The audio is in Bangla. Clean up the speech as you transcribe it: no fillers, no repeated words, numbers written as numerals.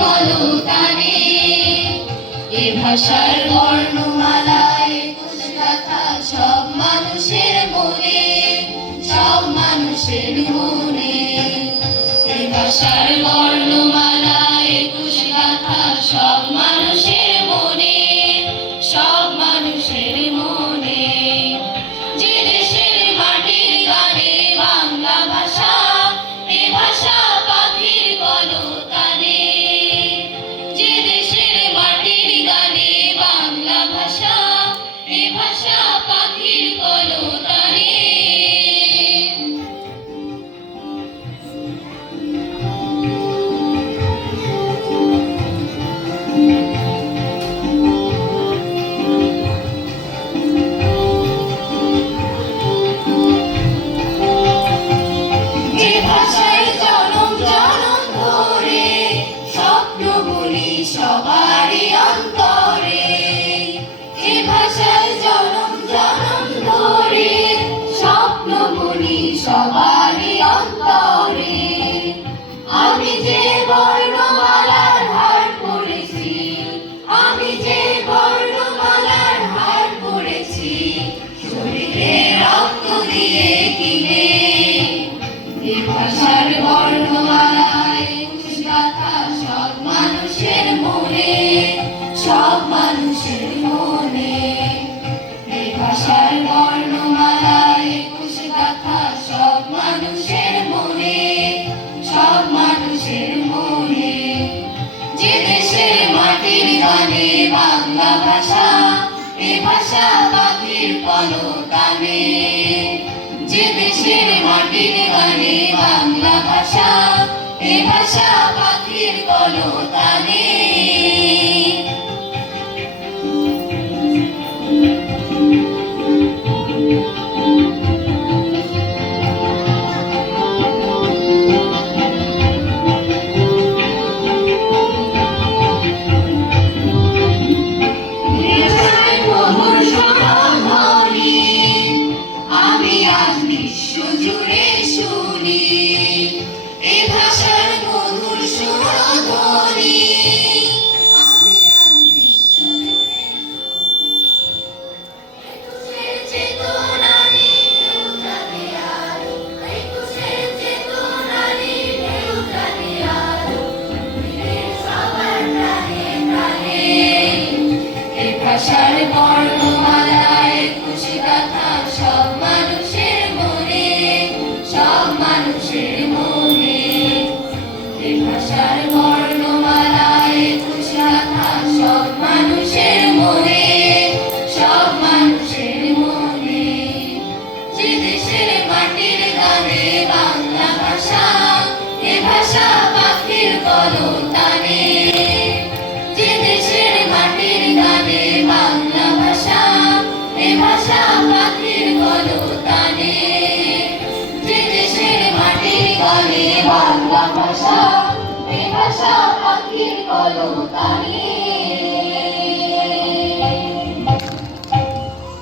কলতানে এ ভাষার বর্ণমালায় কথা সব মানুষের মনে, সব মানুষের মনে। এ ভাষার বর্ণমালায় কথা সব মানুষের মনে, সব মানুষের মনে। যে দেশের মাটির গানে বাংলা ভাষা, এ ভাষা পাখির কলতানে। যে দেশের মাটির গানে বাংলা ভাষা, এ ভাষা পাখির কলতানে। সবারই অন্তরে এ ভাষায় জনম জনম ধরে স্বপ্ন বলি সবারই অন্তরে। আমি যে বর্ণমালার হার পড়েছি, আমি যে বর্ণমালার হার পড়েছি, শরীরে রক্ত দিয়ে কিনে। এ ভাষার বর্ণমালায় গাথা সব মানুষের মনে, সব মানুষের মনে। এ ভাষার বর্ণমালায় গাথা সব মানুষের মনে, সব মানুষের মনে। যে দেশের মাটির গানে বাংলা ভাষা, এ ভাষা পাখির কলতানে। যে দেশের মাটির গানে বাংলা ভাষা, এ ভাষা পাখির কলতানে। আমি আজ বিশ্ব জুড়ে শুনি এ ভাষার মধুর সুরধ্বনি। আমি আজ বিশ্ব জুড়ে শুনি একুশের চেতনারি ঢেউ জাগে আলো, একুশের চেতনারি ঢেউ জাগে আলো, বীরের সবার প্রাণে প্রাণে। এ ভাষার বর্ণমালায় একুশে গাথা সব মানুষের মনে, সব মানুষের মনে। এ ভাষার বর্ণমালায় একুশে গাথা সব মানুষের মনে, সব মানুষের মনে। যে দেশের মাটির গানে বাংলা ভাষা, এ ভাষা পাখির কলতানে। যে দেশের মাটির গানে বাংলা ভাষা, এ ভাষা পাখির কলতানে। যে দেশের মাটির গানে বাংলা ভাষা, এ ভাষা পাখির কলতানে।